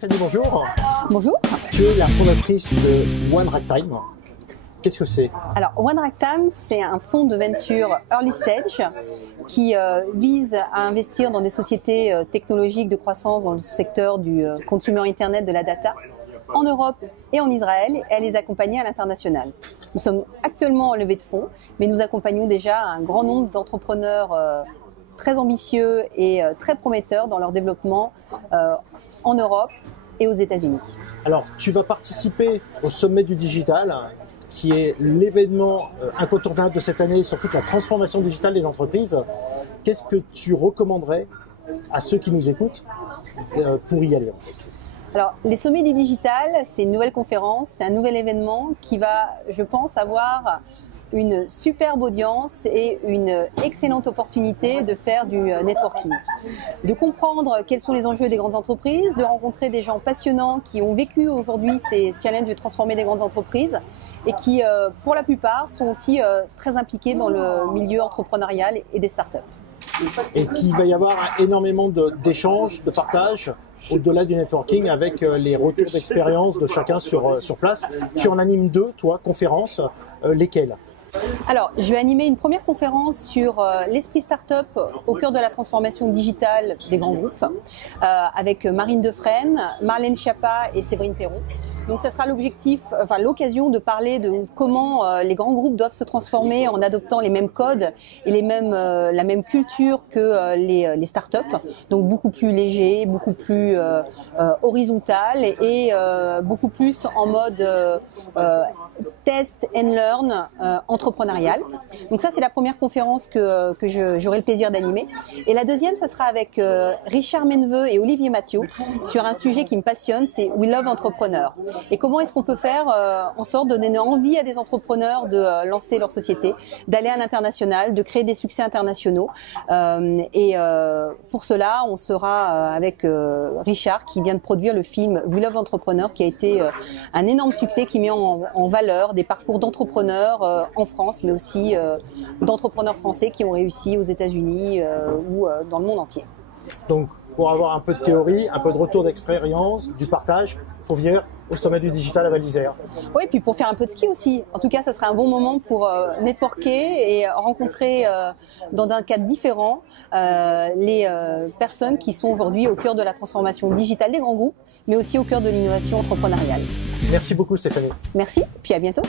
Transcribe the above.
Stéphanie, bonjour. Bonjour. Tu es la fondatrice de One Ragtime. Qu'est-ce que c'est? Alors, One Ragtime, c'est un fonds de venture early stage qui vise à investir dans des sociétés technologiques de croissance dans le secteur du consumer internet, de la data, en Europe et en Israël, et à les accompagner à l'international. Nous sommes actuellement en levée de fonds, mais nous accompagnons déjà un grand nombre d'entrepreneurs très ambitieux et très prometteurs dans leur développement en Europe et aux États-Unis. Alors, tu vas participer au sommet du digital, qui est l'événement incontournable de cette année sur toute la transformation digitale des entreprises. Qu'est-ce que tu recommanderais à ceux qui nous écoutent pour y aller? Alors, les sommets du digital, c'est une nouvelle conférence, c'est un nouvel événement qui va, je pense, avoir une superbe audience et une excellente opportunité de faire du networking, de comprendre quels sont les enjeux des grandes entreprises, de rencontrer des gens passionnants qui ont vécu aujourd'hui ces challenges de transformer des grandes entreprises et qui, pour la plupart, sont aussi très impliqués dans le milieu entrepreneurial et des startups. Et qu'il va y avoir énormément d'échanges, de partages, au-delà du networking, avec les retours d'expérience de chacun sur place. Tu en animes deux, toi, conférences, lesquelles? Alors, je vais animer une première conférence sur l'esprit start-up au cœur de la transformation digitale des grands groupes, avec Marine Defresne, Marlène Schiappa et Séverine Perron. Donc, ça sera l'occasion de parler de comment les grands groupes doivent se transformer en adoptant les mêmes codes et la même culture que les startups. Donc, beaucoup plus léger, beaucoup plus horizontal et beaucoup plus en mode test and learn entrepreneurial. Donc ça, c'est la première conférence que j'aurai le plaisir d'animer. Et la deuxième, ça sera avec Richard Menveux et Olivier Mathieu sur un sujet qui me passionne, c'est We Love Entrepreneur. Et comment est-ce qu'on peut faire en sorte de donner envie à des entrepreneurs de lancer leur société, d'aller à l'international, de créer des succès internationaux. Pour cela, on sera avec Richard qui vient de produire le film We Love Entrepreneur, qui a été un énorme succès, qui met en valeur des parcours d'entrepreneurs en France, mais aussi d'entrepreneurs français qui ont réussi aux États-Unis ou dans le monde entier. Donc, pour avoir un peu de théorie, un peu de retour d'expérience, du partage, il faut venir au sommet du digital à Val d'Isère. Oui, puis pour faire un peu de ski aussi. En tout cas, ça serait un bon moment pour networker et rencontrer dans un cadre différent les personnes qui sont aujourd'hui au cœur de la transformation digitale des grands groupes, mais aussi au cœur de l'innovation entrepreneuriale. Merci beaucoup Stéphanie. Merci, puis à bientôt.